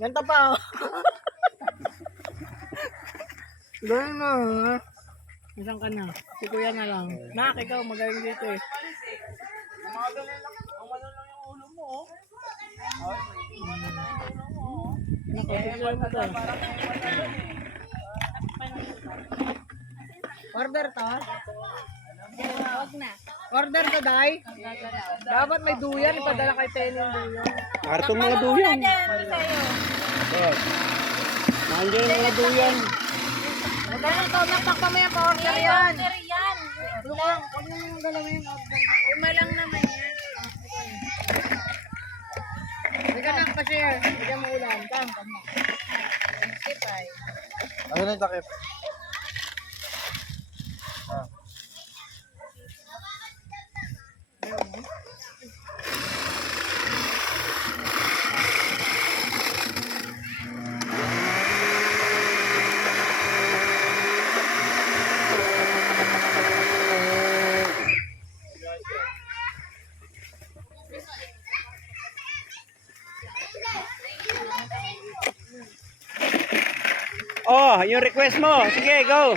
Ganto pa. Ganun na. Isang ka na. Si kuya na lang. Nak, ikaw magaling dito eh. Umano lang yung ulo mo, oh. Nakapagay mo to. Order to? Huwag na. Order to, Day? Dapat may duyan. Ipadala kay Tenny yung duyan. Kartong mga duyan. Oh. Nandiyan yung mga duyan. Magkano to? Nakpak mo yan pa-order yan. Order yan. Huwag mo nang galawin. Lima lang naman yan. Hindi ka na pa-share. Hindi ka maulan. Kam. Ano na yung takip? Oh, yung request mo. Sige, go.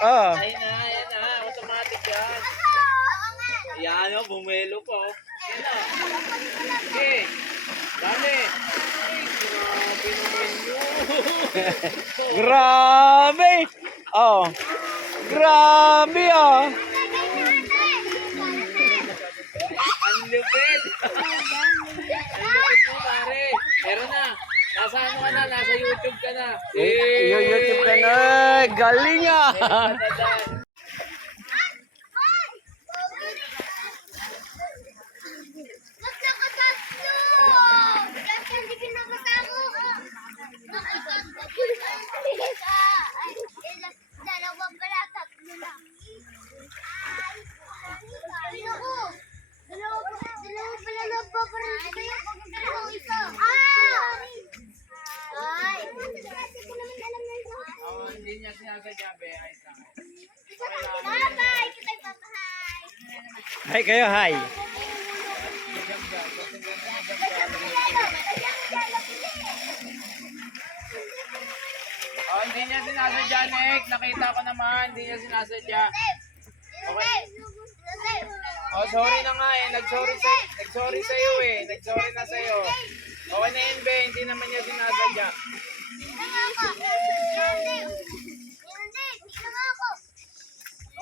Oh. Ayan na. Automatic yan. Yan, oh, bumelo pa, oh. Yan na. Sige. Dami. Ay, grabe naman yun. Grabe. Oh. Grabe ah. Ang lupit. Ang lupit mo, pare. Meron na. Nasa ano ka na? Nasa YouTube ka na. Yung YouTube ka na. Galing ah. Dalawang pala, tatlo lang. Dalawa pala nagpapalit kayo. Dalawa isa. Ay! Oh, hindi niya sinasadya, be. Ayos lang. Bye-bye! Kita'y papahay! Hi kayo, hi. Oh, hindi niya sinasadya, Nick. Nakita ko naman. Hindi niya sinasadya. Okay. Oh, sorry na nga eh. Nag-sorry sa'yo eh. Nag-sorry na sa'yo. Okay na yun, be. Hindi naman niya sinasadya.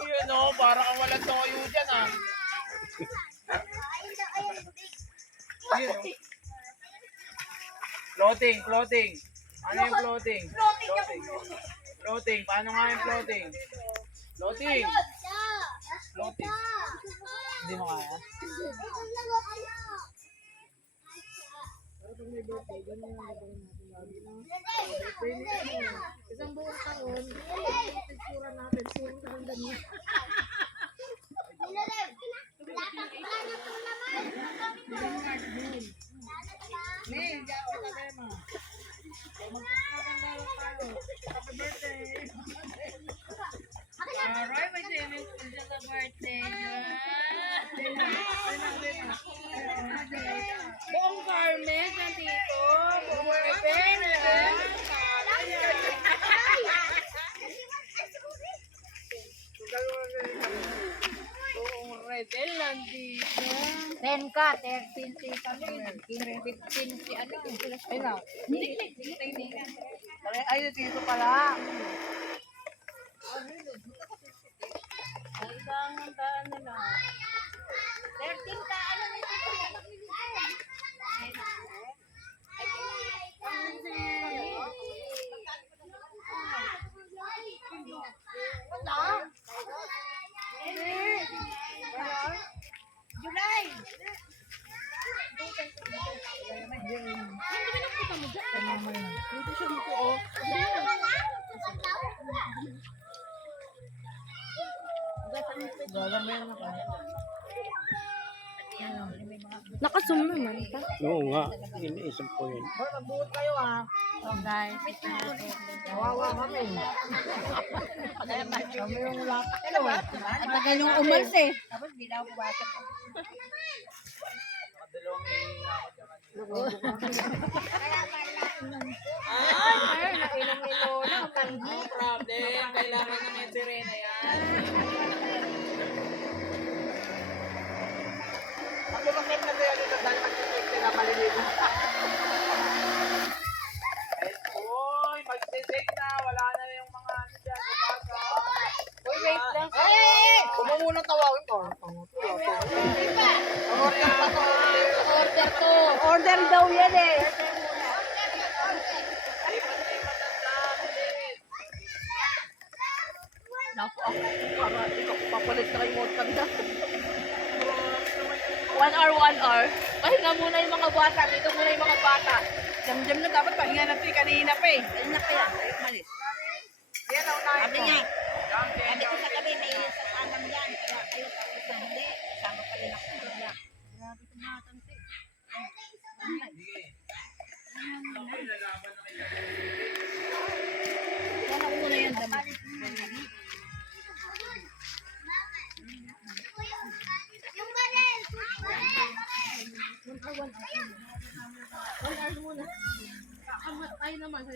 Yun oh, para kang walang toyo dyan ah. Yun oh. Floating. Ano yung floating? Floating. Paano nga yung floating? Floating. Hindi mo kaya? Isang buong taon, picture natin. Puro sa ganyan. Nih, hindi ako problema. Magpapaganda tayo. Happy birthday! Aray, may swimming pool siya sa birthday niya. Buong Carmen, nandito. Buong Carmen. Buong Redel, nandito. 10 ka, 13 si kami. 15 si ano. Ayun na. Hindi. Ay, dito pala. Ang isang daan nila. 13 ka, ano nito? July! Dito siya dito, oh. Gagamihan ako. Nakasum naman ka. Oo nga. Iniisip ko yun. Hoy, magbuot kayo ah. So guys, Kawawa kami. Kami yung latak. ano ba? Ang tagal yung umalis eh. Tapos bilaw ko bata ko. Dalawang hihinga ako dyan. Ay, nainom ni Lola. No problem. Kailangan naman yung sirena yan. Ako bakit na tayo dito dahil mag-check na maliliit. Uy, magsisig na. Wala na yung mga ano dyan. Bata. Uy, wait lang. Kung mo muna tawagin ko. Order pa to. Order to. Order daw yan eh. Lipat-lipat ang dami. Naku, ako para ikaw papalit na kayo mo tanda. 1 hour, 1 hour. Pahinga muna yung mga bata. Dito muna yung mga bata. Jam-jam na dapat pahinga na ito eh. Kanina pa eh. Ayun na kaya. Ayun, malis. Yan ang unahin Sabi ko. niya, sabi ko sa gabi, may sasanam yan. Kaya kayo tapos na hindi. Sama pa rin ako. Kaya, grabe tumatang to eh. Sana una yan, damit. Yung baril! 1 hour muna. Kakamat tayo naman sa